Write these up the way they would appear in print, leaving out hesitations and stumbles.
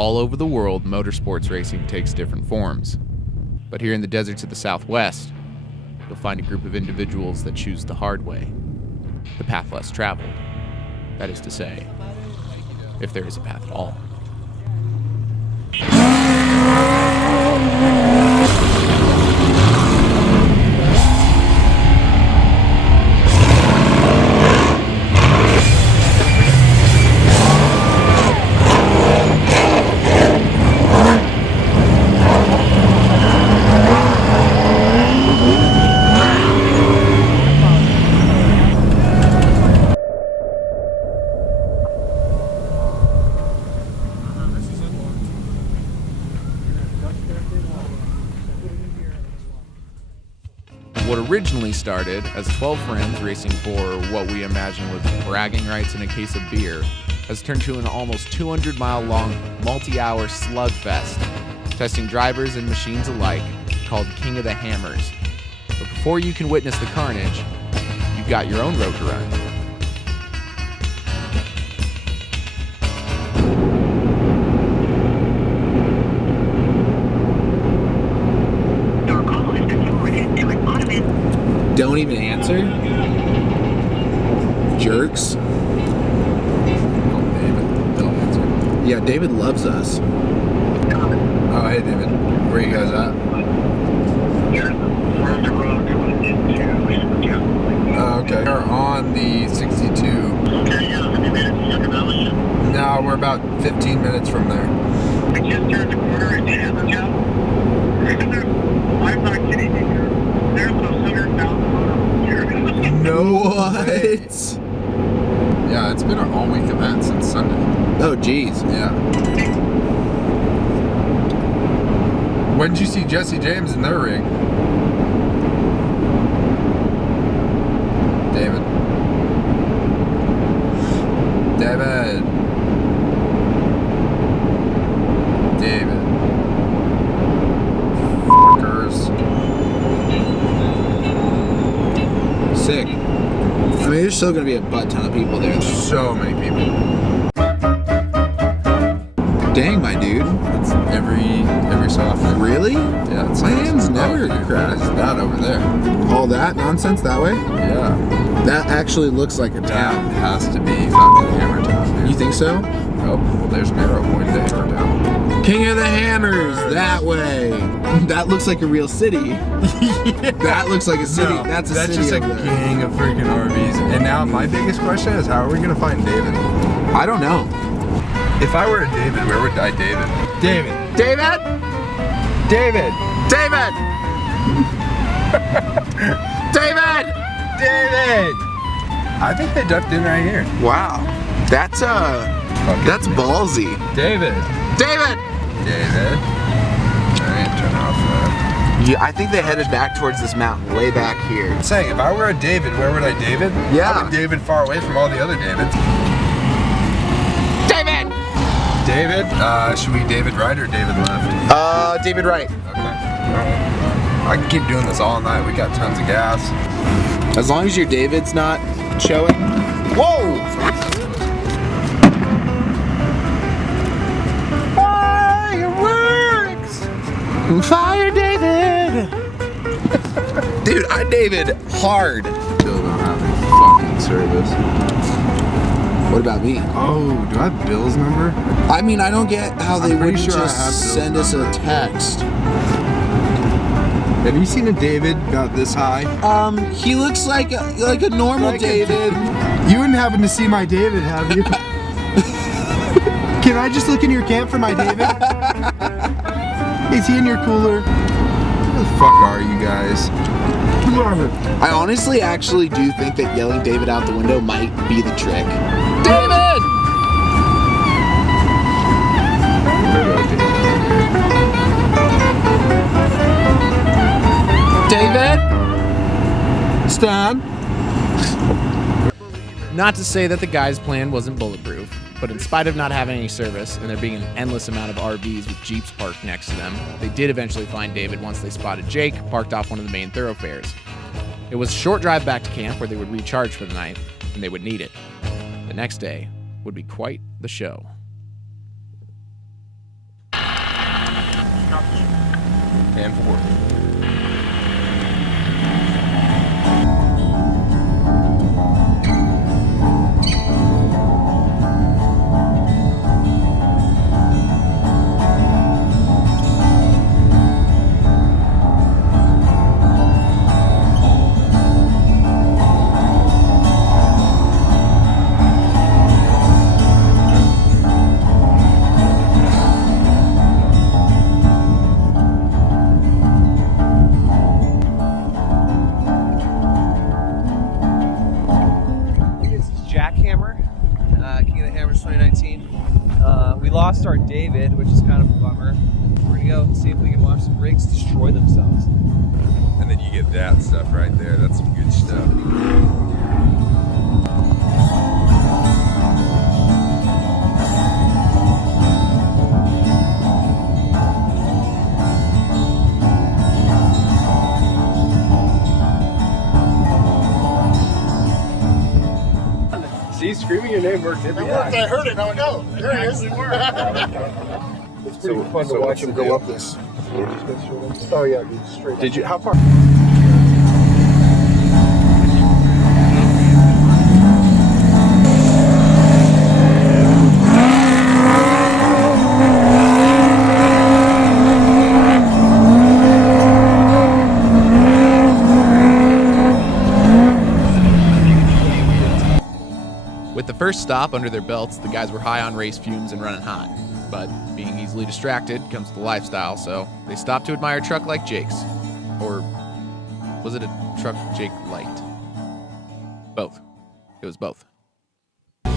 All over the world, motorsports racing takes different forms. But here in the deserts of the Southwest, you'll find a group of individuals that choose the hard way, the path less traveled. That is to say, if there is a path at all. What originally started as 12 friends racing for what we imagine was bragging rights and a case of beer has turned to an almost 200-mile-long, multi-hour slugfest, testing drivers and machines alike, called King of the Hammers. But before you can witness the carnage, you've got your own road to run. Don't even answer? Jerks. Oh, David, don't answer. Yeah, David loves us. Oh, hey, David. Where you guys at? Oh, okay. We're on the 62. No, we're about 15 minutes from there. I just turned the corner into Hammertown. I'm not kidding you. There's a 100,000 here. No. What? Yeah, it's been an all-week event since Sunday. Oh, geez. Yeah. When did you see Jesse James in their rig? David. David. David. Fuckers. Sick. I mean, there's still going to be a butt ton of people there, though. So many people. Dang, my dude. It's every so often. Really? Yeah, it's My hand's never dude, crashed. It's that over there. All that nonsense that way? Yeah. That actually looks like a That town. has to be fucking Hammertown, dude. You think so? Oh, well, there's an arrow pointing to Hammertown. King of the Hammers, that way. That looks like a real city. Yeah. That looks like a city. No, that's a that's city just a over there. gang of freaking RVs. And now my biggest question is, how are we gonna find David? I don't know. If I were a David, where would I David? David. David? David. David! David! David. I think they ducked in right here. Wow. That's ballsy. David. David! David. Alright, turn off that. Yeah, I think they headed back towards this mountain, way back here. I'm saying, if I were a David, where would I David? Yeah. I would David far away from all the other Davids. David! David? Should we David right or David left? David Wright. Okay. I can keep doing this all night. We got tons of gas. As long as your David's not showing. Whoa! Fireworks! Fire David! Dude, I David hard. Still don't have any fucking service. What about me? Oh, do I have Bill's number? I mean, I don't get how they I'm pretty wouldn't sure I have just Bill's send us a number. text. Have you seen a David about this high? He looks like a normal David. You wouldn't happen to see my David, have you? Can I just look in your camp for my David? Is he in your cooler? Who the fuck are you guys? Who are you? I honestly actually do think that yelling David out the window might be the trick. David! David? Stan? Not to say that the guy's plan wasn't bulletproof, but in spite of not having any service and there being an endless amount of RVs with Jeeps parked next to them, they did eventually find David once they spotted Jake parked off one of the main thoroughfares. It was a short drive back to camp where they would recharge for the night, and they would need it. The next day would be quite the show. And forth. King of the Hammers 2019. We lost our David, which is kind of a bummer. We're gonna go see if we can watch some rigs destroy themselves. And then you get that stuff right there. That's some good stuff. See, screaming your name worked every time. I heard it. I went, oh, there he is. It's pretty fun to watch him go up this. Oh, yeah, dude, straight. Did you? How far? With the first stop under their belts, the guys were high on race fumes and running hot. But being easily distracted comes the lifestyle, so they stopped to admire a truck like Jake's. Or was it a truck Jake liked? Both. It was both. This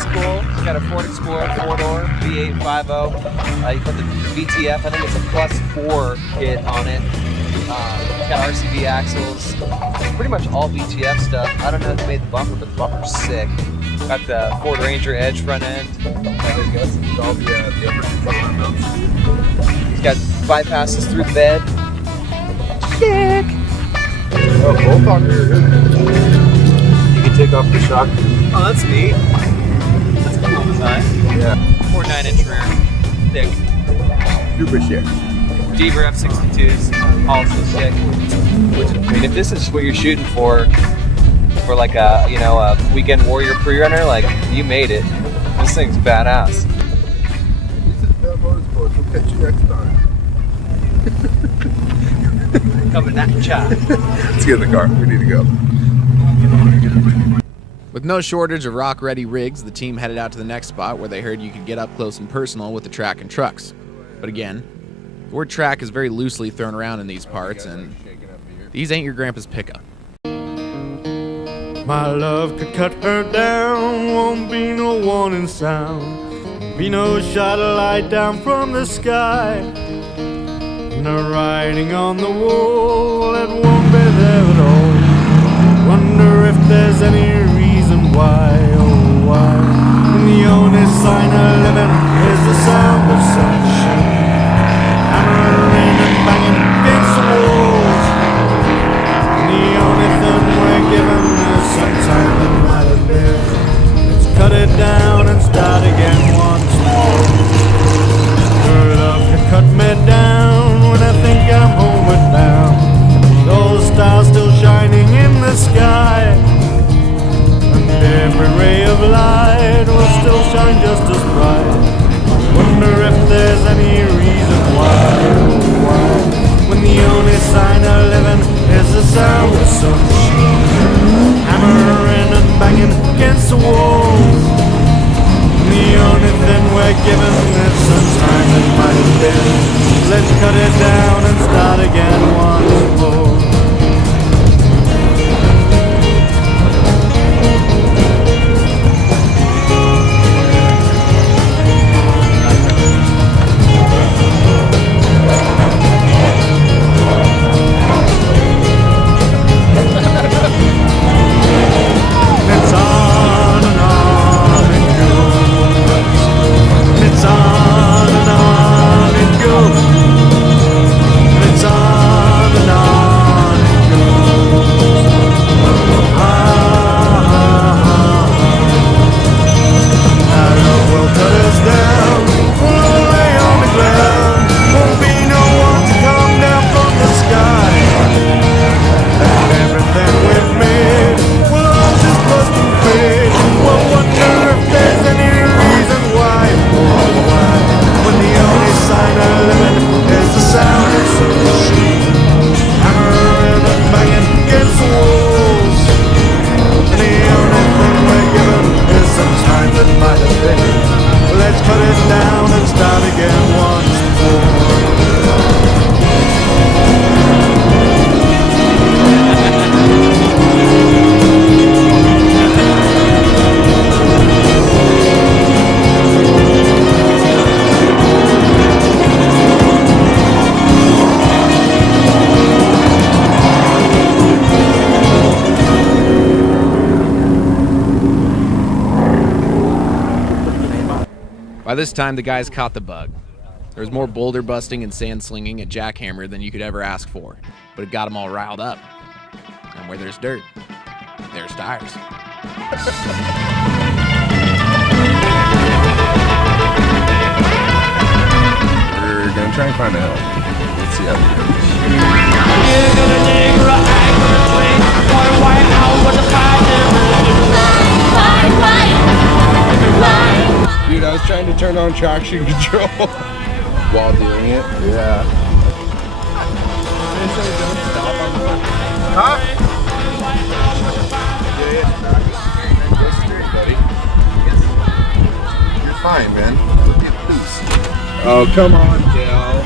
is cool. It's got a Ford Explorer 4-door, V8 5.0. You put the VTF, I think it's a +4 kit on it. It's got RCV axles. Pretty much all VTF stuff. I don't know who made the bumper, but the bumper's sick. Got the Ford Ranger Edge front end. All the upper control mounts. He's got bypasses through the bed. Sick. Oh, both on here. You can take off the shock. Oh, that's neat. That's a cool design. Yeah. 4 9-inch rear. Thick. Super shit. Deaver F62s. Also sick. Which, I mean, if this is what you're shooting for like a, you know, a weekend warrior pre-runner, like, you made it. This thing's badass. This is Bad Motorsports. We'll catch you next time. Coming at ya. Let's get in the car. We need to go. With no shortage of rock-ready rigs, the team headed out to the next spot where they heard you could get up close and personal with the track and trucks. But again, the word track is very loosely thrown around in these parts, and these ain't your grandpa's pickup. My love could cut her down, won't be no warning sound, be no shot of light down from the sky, no writing on the wall, it won't be there at all. Wonder if there's any reason why, oh why, when the only sign of living is the sound of sunshine, hammering and banging against the walls, and the only thing we're given is some time that might have been. Let's cut it down and start again once more. Your love can cut me down when I think I'm homeward bound. Those stars still shining in the sky, and every ray of light will still shine just as bright. Wonder if there's any reason why, oh why, when the only sign of living is the sound of sunshine, hammering and banging against the walls. The only thing we're given is some time that might have been. Let's cut it down and start again once more. It's on and on it goes. It's on and on it goes. It's on and on. By this time, the guys caught the bug. There was more boulder busting and sand slinging at Jackhammer than you could ever ask for, but it got them all riled up. And where there's dirt, there's tires. We're gonna try and find a hill. Let's see how we do. Dude, I was trying to turn on traction control while doing it. Yeah. Huh? You're fine, man. Oh, come on, Dale.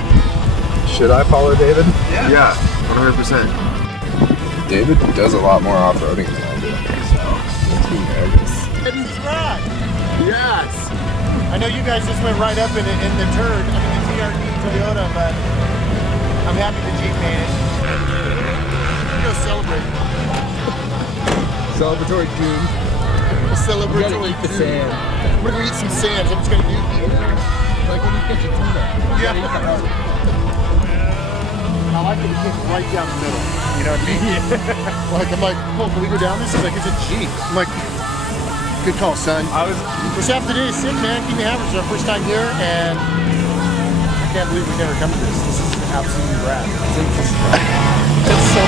Should I follow David? Yeah, 100%. David does a lot more off-roading than I do, so makes me nervous. Yes. I know you guys just went right up in the turd, the TRD Toyota, but I'm happy the Jeep made it. Go celebrate. Celebratory June. Celebratory the sand. We're gonna eat some sand. What's gonna do? Like when you catch a tuna. Yeah. I like it to kick right down the middle. You know what I mean? Yeah. I'm like, oh, can we go down this? He's like, it's a Jeep. I'm like, good call, son. First half of the day is sick, man. Keep me happy. It's our first time here, and I can't believe we've never come to this. This is absolutely rad. It's so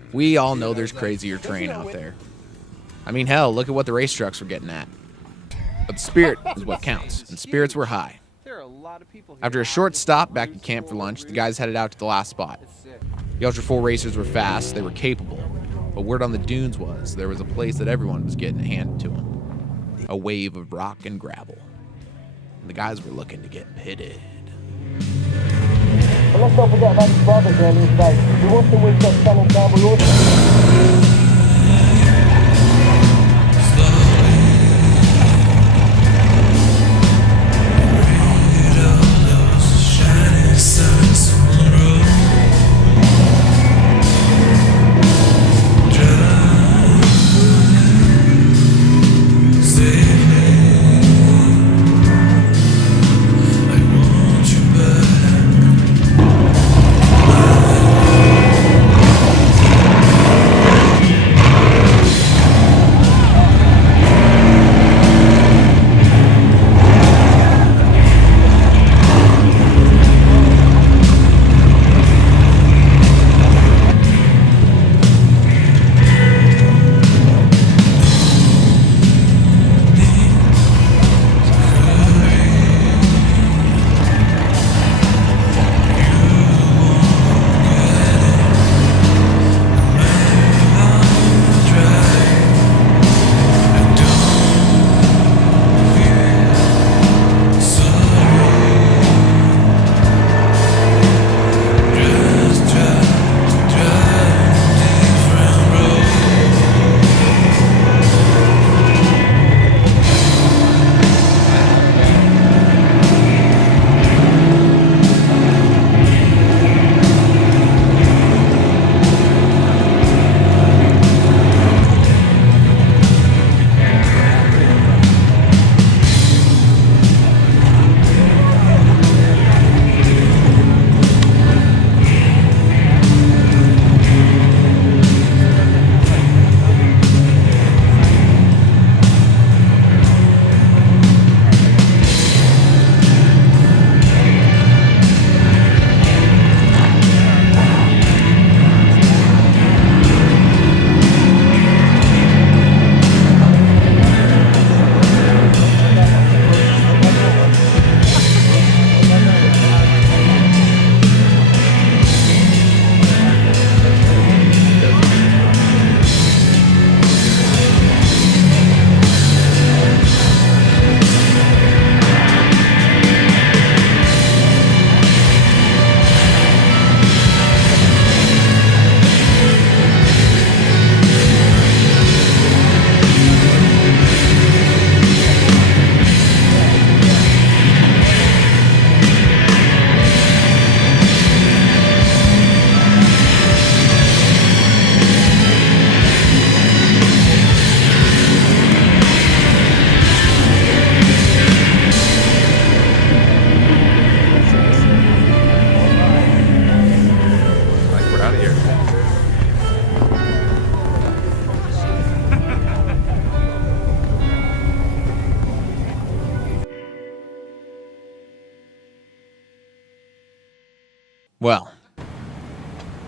much. We all know there's crazier terrain out there. I mean, hell, look at what the race trucks were getting at. But the spirit is what counts, and spirits were high. After a short stop back to camp for lunch, the guys headed out to the last spot. The Ultra 4 racers were fast, they were capable, but word on the dunes was there was a place that everyone was getting handed to them. A wave of rock and gravel. And the guys were looking to get pitted. And let's not forget about his brothers earlier today. He wants to win that Sun and Gamble also.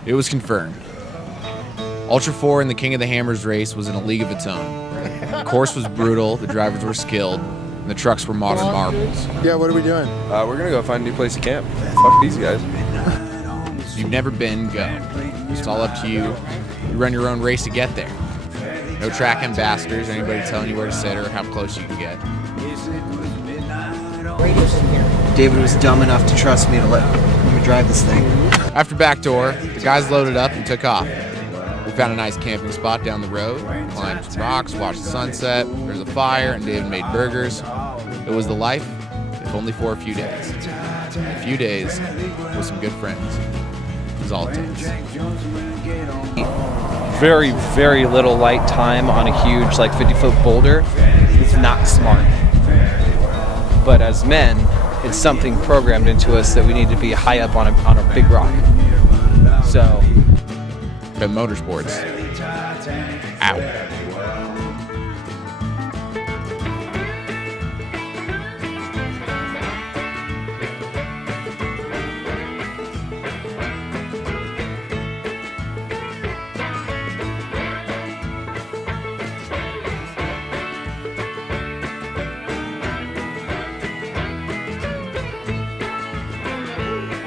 It was confirmed. Ultra 4 in the King of the Hammers race was in a league of its own. The course was brutal, the drivers were skilled, and the trucks were modern marvels. Yeah, what are we doing? We're gonna go find a new place to camp. Fuck these guys. If you've never been, go. It's all up to you. You run your own race to get there. No track ambassadors or anybody telling you where to sit or how close you can get. David was dumb enough to trust me to let me drive this thing. After backdoor, the guys loaded up and took off. We found a nice camping spot down the road, climbed some rocks, watched the sunset, there was a fire, and David made burgers. It was the life, if only for a few days. A few days with some good friends is all it takes. Very, very little light time on a huge, like 50-foot boulder. It's not smart. But as men, it's something programmed into us that we need to be high up on a big rock. So, But Motorsports, out.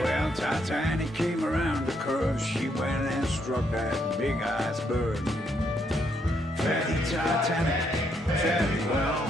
Well, Titanic came around the curve. She went and struck that big iceberg. Fatty Titanic, fatty well.